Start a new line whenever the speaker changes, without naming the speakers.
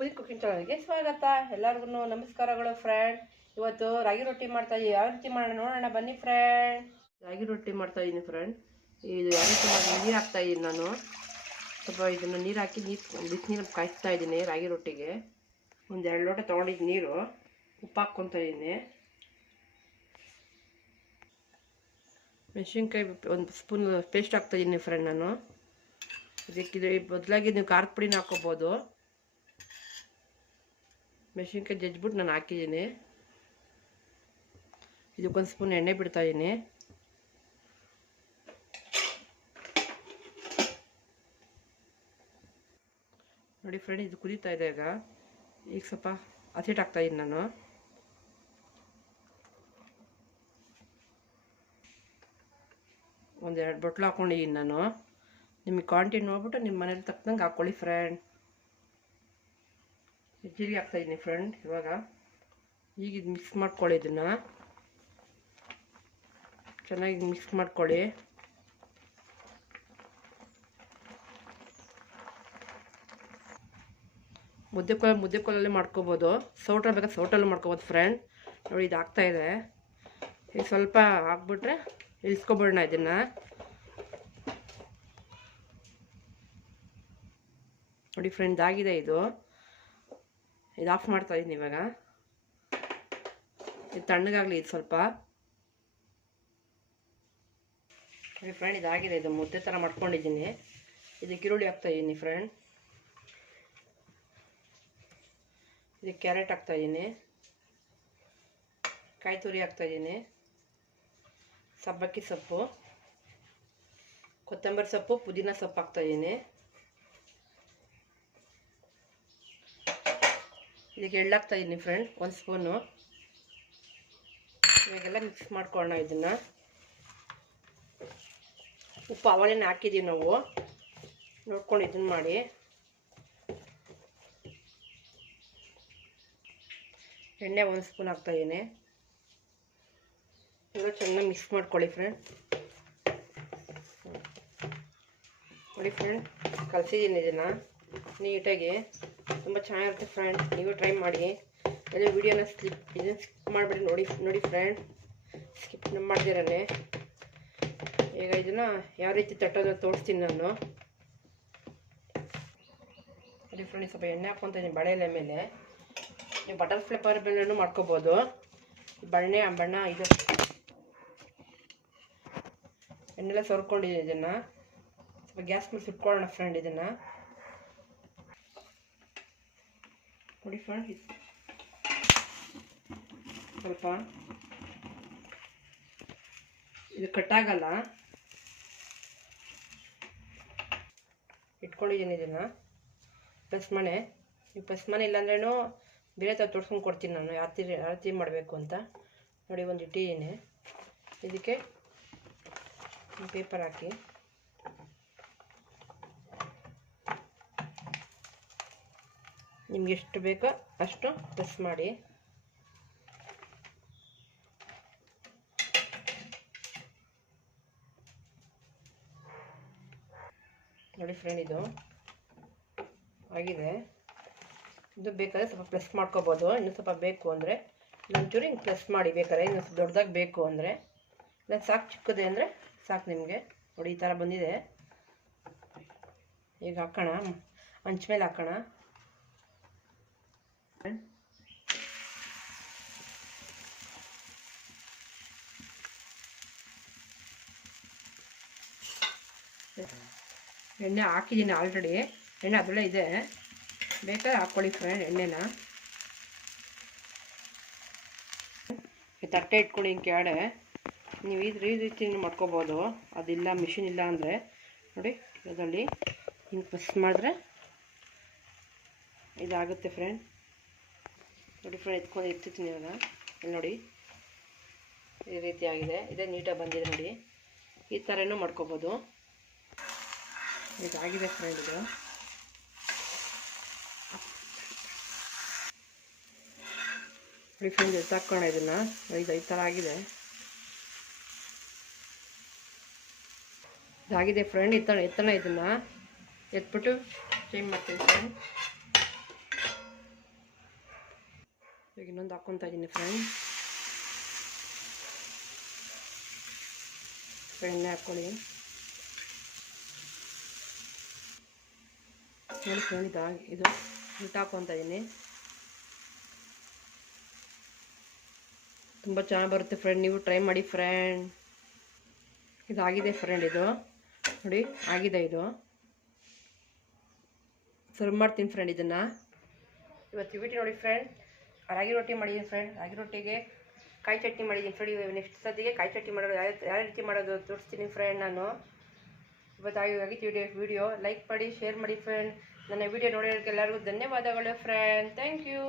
ಪುದಿ cooking ಚಾನಲ್ಗೆ ಸ್ವಾಗತ. ಎಲ್ಲರಿಗೂ ನಮಸ್ಕಾರಗಳು ಫ್ರೆಂಡ್ ಇವತ್ತು ರಾಗಿ ರೊಟ್ಟಿ ಮಾಡ್ತಾ ಇದ್ದೀವಿ ಯಾವ ರೀತಿ ಮಾಡೋಣ ನೋಡೋಣ, ಬನ್ನಿ ಫ್ರೆಂಡ್ ರಾಗಿ ರೊಟ್ಟಿ ಮಾಡ್ತಾ ಇದ್ದೀನಿ ಫ್ರೆಂಡ್ ಇದು ಯಾವ ರೀತಿ ಮಾಡಿ ನೀರು ಹಾಕ್ತಾ ಇದ್ದೀನಿ ನಾನು. ಸ್ವಲ್ಪ ಇದನ್ನು ನೀರು ಹಾಕಿ ನೀರು ಬಿಸಿನೀರು ಕಾಯಿಸ್ತಾ ಇದ್ದೀನಿ ರಾಗಿ ರೊಟ್ಟಿಗೆ. ಒಂದು ಎರಡು ಲೋಟ ತೊಗೊಂಡಿದ್ದು ನೀರು. ಉಪ್ಪು ಹಾಕ್ಕೊತಾ ಇದ್ದೀನಿ ಮೆಣಸಿನ್ಕಾಯಿ ಒಂದು ಸ್ಪೂನ್ ಪೇಸ್ಟ್ ಹಾಕ್ತಾ ಇದ್ದೀನಿ ಫ್ರೆಂಡ್ ನಾನು. ಇದಕ್ಕೆ ಬದಲಾಗಿ ನೀವು ಖಾರದ ಪುಡಿನ ಹಾಕ್ಕೋಬೋದು. ಮೆಣಸಿನ್ಕಾಯಿ ಜಜ್ಜಿಬಿಟ್ಟು ನಾನು ಹಾಕಿದ್ದೀನಿ. ಇದಕ್ಕೊಂದು ಸ್ಪೂನ್ ಎಣ್ಣೆ ಬಿಡ್ತಾಯಿದ್ದೀನಿ ನೋಡಿ ಫ್ರೆಂಡ್ ಇದು ಕುದೀತಾ ಇದೆ ಈಗ. ಈಗ ಸ್ವಲ್ಪ ಹಸಿಟ್ಟು ಹಾಕ್ತಾ ಇದ್ದೀನಿ ನಾನು. ಒಂದೆರಡು ಬೊಟ್ಲು ಹಾಕ್ಕೊಂಡಿದ್ದೀನಿ ನಾನು. ನಿಮಗೆ ಕ್ವಾಂಟಿಟಿ ನೋಡ್ಬಿಟ್ಟು ನಿಮ್ಮ ಮನೇಲಿ ತಕ್ಕಂಗೆ ಹಾಕ್ಕೊಳ್ಳಿ ಫ್ರೆಂಡ್ ಜೀರಿಗೆ ಹಾಕ್ತಾಯಿದ್ದೀನಿ ಫ್ರೆಂಡ್ ಇವಾಗ ಈಗ ಇದು ಮಿಕ್ಸ್ ಮಾಡ್ಕೊಳ್ಳಿ ಇದನ್ನು. ಚೆನ್ನಾಗಿ ಮಿಕ್ಸ್ ಮಾಡ್ಕೊಳ್ಳಿ. ಮುದ್ದೆ ಕೋಲ ಮುದ್ದೆ ಕೋಲಲ್ಲಿ ಮಾಡ್ಕೋಬೋದು. ಸೌಟಲ್ಲಿ ಬೇಕಾದ್ರೆ ಸೌಟಲ್ಲಿ ಮಾಡ್ಕೋಬೋದು ಫ್ರೆಂಡ್ ನೋಡಿ ಇದು ಇದೆ. ಈಗ ಸ್ವಲ್ಪ ಹಾಕ್ಬಿಟ್ರೆ ಇಳಿಸ್ಕೊಬಿಡೋಣ ಇದನ್ನು. ನೋಡಿ ಫ್ರೆಂಡ್ ಆಗಿದೆ ಇದು. ಇದು ಆಫ್ ಮಾಡ್ತಾ ಇದ್ದೀನಿ ಇವಾಗ. ಇದು ತಣ್ಣಗಾಗಲಿ ಇದು ಸ್ವಲ್ಪ. ಫ್ರೆಂಡ್ ಇದಾಗಿದೆ. ಇದು ಮುದ್ದೆ ಥರ ಮಾಡ್ಕೊಂಡಿದ್ದೀನಿ. ಇದಕ್ಕೆ ಈರುಳ್ಳಿ ಹಾಕ್ತಾ ಇದ್ದೀನಿ ಫ್ರೆಂಡ್ ಇದಕ್ಕೆ ಕ್ಯಾರೆಟ್ ಹಾಕ್ತಾ ಇದ್ದೀನಿ. ಕಾಯಿ ತುರಿ ಹಾಕ್ತಾ ಇದ್ದೀನಿ. ಸಬ್ಬಕ್ಕಿ ಸೊಪ್ಪು. ಕೊತ್ತಂಬರಿ ಸೊಪ್ಪು, ಪುದೀನ ಸೊಪ್ಪು ಹಾಕ್ತಾ ಇದ್ದೀನಿ. ಇದಕ್ಕೆ ಎಳ್ಳಾಗ್ತಾ ಇದ್ದೀನಿ ಫ್ರೆಂಡ್ ಒಂದು ಸ್ಪೂನು ಇವಾಗೆಲ್ಲ ಮಿಕ್ಸ್ ಮಾಡ್ಕೊಳ್ಳೋಣ ಇದನ್ನು. ಉಪ್ಪು ಅವಲೇನೆ ಹಾಕಿದ್ದೀವಿ ನಾವು. ನೋಡ್ಕೊಂಡು ಇದನ್ನು ಮಾಡಿ. ಎಣ್ಣೆ ಒಂದು ಸ್ಪೂನ್ ಹಾಕ್ತಾಯಿದ್ದೀನಿ ಎಲ್ಲ ಚೆನ್ನಾಗಿ ಮಿಕ್ಸ್ ಮಾಡ್ಕೊಳ್ಳಿ ಫ್ರೆಂಡ್ ನೋಡಿ ಫ್ರೆಂಡ್ ಕಲಸಿದ್ದೀನಿ ಇದನ್ನು ನೀಟಾಗಿ. ತುಂಬ ಚೆನ್ನಾಗಿರುತ್ತೆ ಫ್ರೆಂಡ್ ನೀವು ಟ್ರೈ ಮಾಡಿ. ಎಲ್ಲ ವೀಡಿಯೋನ ಸ್ಲಿಪ್ ಇದನ್ನ ಸ್ಕಿಪ್ ಮಾಡಿಬಿಡಿ ನೋಡಿ ನೋಡಿ ಫ್ರೆಂಡ್ ಸ್ಕಿಪ್ ಮಾಡ್ದಿರೇ ಈಗ ಇದನ್ನು ಯಾವ ರೀತಿ ತಟ್ಟೋದು ತೋರಿಸ್ತೀನಿ ನಾನು. ನೋಡಿ ಫ್ರೆಂಡ್ ಸ್ವಲ್ಪ ಎಣ್ಣೆ ಹಾಕ್ಕೊತೀನಿ ಇದ್ದೀನಿ ಬಳೆ ಎಲೆ ಮೇಲೆ. ನೀವು ಬಟರ್ ಫ್ಲೇಪರ್ ಬೆಣ್ಣೆನೂ ಮಾಡ್ಕೋಬೋದು. ಬಣ್ಣೆ ಬಣ್ಣ ಇದು. ಎಣ್ಣೆಲ್ಲ ಸೋರ್ಕೊಂಡಿದೆ ಇದನ್ನು. ಸ್ವಲ್ಪ ಗ್ಯಾಸ್ ಮೇಲೆ ಸುಟ್ಕೊಳ್ಳೋಣ ಫ್ರೆಂಡ್ ಇದನ್ನು. ನೋಡಿ ಫ್ರೆಂಡ್ ಸ್ವಲ್ಪ ಇದು ಕಟ್ಟಾಗಲ್ಲ. ಇಟ್ಕೊಂಡಿದ್ದೀನಿ ಇದನ್ನು. ನೀವು ಪ್ಲಸ್ ಮನೆ ಇಲ್ಲಾಂದ್ರೂ ಬೇರೆ ಥರ ತೋರಿಸ್ಕೊಂಡು ಕೊಡ್ತೀನಿ ನಾನು. ಯಾವ ತೀರಿ ಯಾವ ರೀತಿ ಮಾಡಬೇಕು ಅಂತ. ನೋಡಿ, ಒಂದು ಇಟ್ಟಿದ್ದೀನಿ. ಇದಕ್ಕೆ ಪೇಪರ್ ಹಾಕಿ. ನಿಮ್ಗೆ ಎಷ್ಟು ಬೇಕೋ ಅಷ್ಟು ಪ್ರೆಸ್ ಮಾಡಿ. ನೋಡಿ ಫ್ರೆಂಡ್ ಇದು ಆಗಿದೆ. ಇದು ಬೇಕಾದರೆ ಸ್ವಲ್ಪ ಪ್ರೆಸ್ ಮಾಡ್ಕೋಬೋದು. ಇನ್ನೂ ಸ್ವಲ್ಪ ಬೇಕು ಅಂದರೆ ಒಂಚೂರು ಹಿಂಗೆ ಪ್ರೆಸ್ ಮಾಡಿ ಬೇಕಾದ್ರೆ ಇನ್ನು ಸ್ವಲ್ಪ ದೊಡ್ಡದಾಗಿ ಬೇಕು ಅಂದರೆ. ಇಲ್ಲ ಸಾಕು ಚಿಕ್ಕದೆ ಅಂದರೆ ಸಾಕು ನಿಮಗೆ. ನೋಡಿ ಈ ಥರ ಬಂದಿದೆ. ಈಗ ಹಾಕೋಣ. ಮೇಲೆ ಹಾಕೋಣ. ಎಣ್ಣೆ ಹಾಕಿದ್ದೀನಿ ಆಲ್ರೆಡಿ. ಎಣ್ಣೆ ಅದರಲ್ಲೇ ಇದೆ. ಬೇಕಾದ್ರೆ ಹಾಕ್ಕೊಳ್ಳಿ ಫ್ರೆಂಡ್ ಎಣ್ಣೆನ. ತಟ್ಟೆ ಇಟ್ಕೊಂಡು ಹಿಂಗೆ ಕೆಳಗಡೆ. ನೀವು ಈ ರೀತಿ ಮಾಡ್ಕೋಬೋದು. ಅದಿಲ್ಲ, ಮಿಷಿನ್ ಇಲ್ಲ ಅಂದರೆ. ನೋಡಿ ಅದರಲ್ಲಿ ಹಿಂಗೆ ಪ್ರೆಸ್ ಮಾಡಿದ್ರೆ ಇದಾಗುತ್ತೆ ಫ್ರೆಂಡ್. ನೋಡಿ ಫ್ರೆಂಡ್ ಎತ್ಕೊಂಡು ಇರ್ತಿರ್ತೀನಿ ಇವಾಗ ಇಲ್ಲಿ ನೋಡಿ, ಈ ರೀತಿ ಆಗಿದೆ ಇದೇ ನೀಟಾಗಿ ಬಂದಿದೆ ನೋಡಿ. ಈ ಥರನೂ ಮಾಡ್ಕೋಬೋದು. ಇದಾಗಿದೆ ಫ್ರೆಂಡ್ ಇದು. ನೋಡಿ ಫ್ರೆಂಡ್ ಎತ್ತಾಕೋಣ ಇದನ್ನು. ಇದು ಈ ಥರ ಆಗಿದೆ. ಇದಾಗಿದೆ ಫ್ರೆಂಡ್ ಎತ್ತ ಎತ್ತಣ ಇದನ್ನು. ಎತ್ಬಿಟ್ಟು ಚೇಂಜ್ ಮಾಡ್ತೀನಿ ಫ್ರೆಂಡ್ ಇನ್ನೊಂದು ಹಾಕ್ಕೊತಾ ಇದ್ದೀನಿ ಫ್ರೆಂಡ್ ಎಣ್ಣೆ ಹಾಕ್ಕೊಳ್ಳಿ ನೋಡಿ ಫ್ರೆಂಡ್ ಇದು ಇದು ಹಿಟ್ಟು ಹಾಕ್ಕೊತಾ ಇದ್ದೀನಿ ತುಂಬ ಚೆನ್ನಾಗಿ ಬರುತ್ತೆ ಫ್ರೆಂಡ್ ನೀವು ಟ್ರೈ ಮಾಡಿ ಫ್ರೆಂಡ್ ಇದಾಗಿದೆ ಫ್ರೆಂಡ್ ಇದು ನೋಡಿ ಆಗಿದೆ ಇದು ಸರ್ವ್ ಮಾಡ್ತೀನಿ ಫ್ರೆಂಡ್ ಇದನ್ನು ಇವತ್ತು ವಿಡಿಯೋ ನೋಡಿ ಫ್ರೆಂಡ್ ರಾಗಿ ರೊಟ್ಟಿ ಮಾಡಿದ್ದೀನಿ ಫ್ರೆಂಡ್ ರಾಗಿ ರೊಟ್ಟಿಗೆ ಕಾಯಿ ಚಟ್ನಿ ಮಾಡಿದ್ದೀನಿ ಫ್ರೆಂಡ್ ನೆಕ್ಸ್ಟ್ ಸತಿಗೆ ಕಾಯಿ ಚಟ್ನಿ ಮಾಡೋದು ಯಾವ ಯಾವ ರೀತಿ ಮಾಡೋದು ತೋರಿಸ್ತೀನಿ ಫ್ರೆಂಡ್ ನಾನು. ಇವತ್ತು ಆಗಿತ್ತು ವಿಡಿಯೋ ವಿಡಿಯೋ ಲೈಕ್ ಮಾಡಿ ಶೇರ್ ಮಾಡಿ ಫ್ರೆಂಡ್ ನನ್ನ ವಿಡಿಯೋ ನೋಡೋದಕ್ಕೆ ಎಲ್ಲರಿಗೂ ಧನ್ಯವಾದಗಳು ಫ್ರೆಂಡ್ ಥ್ಯಾಂಕ್ ಯು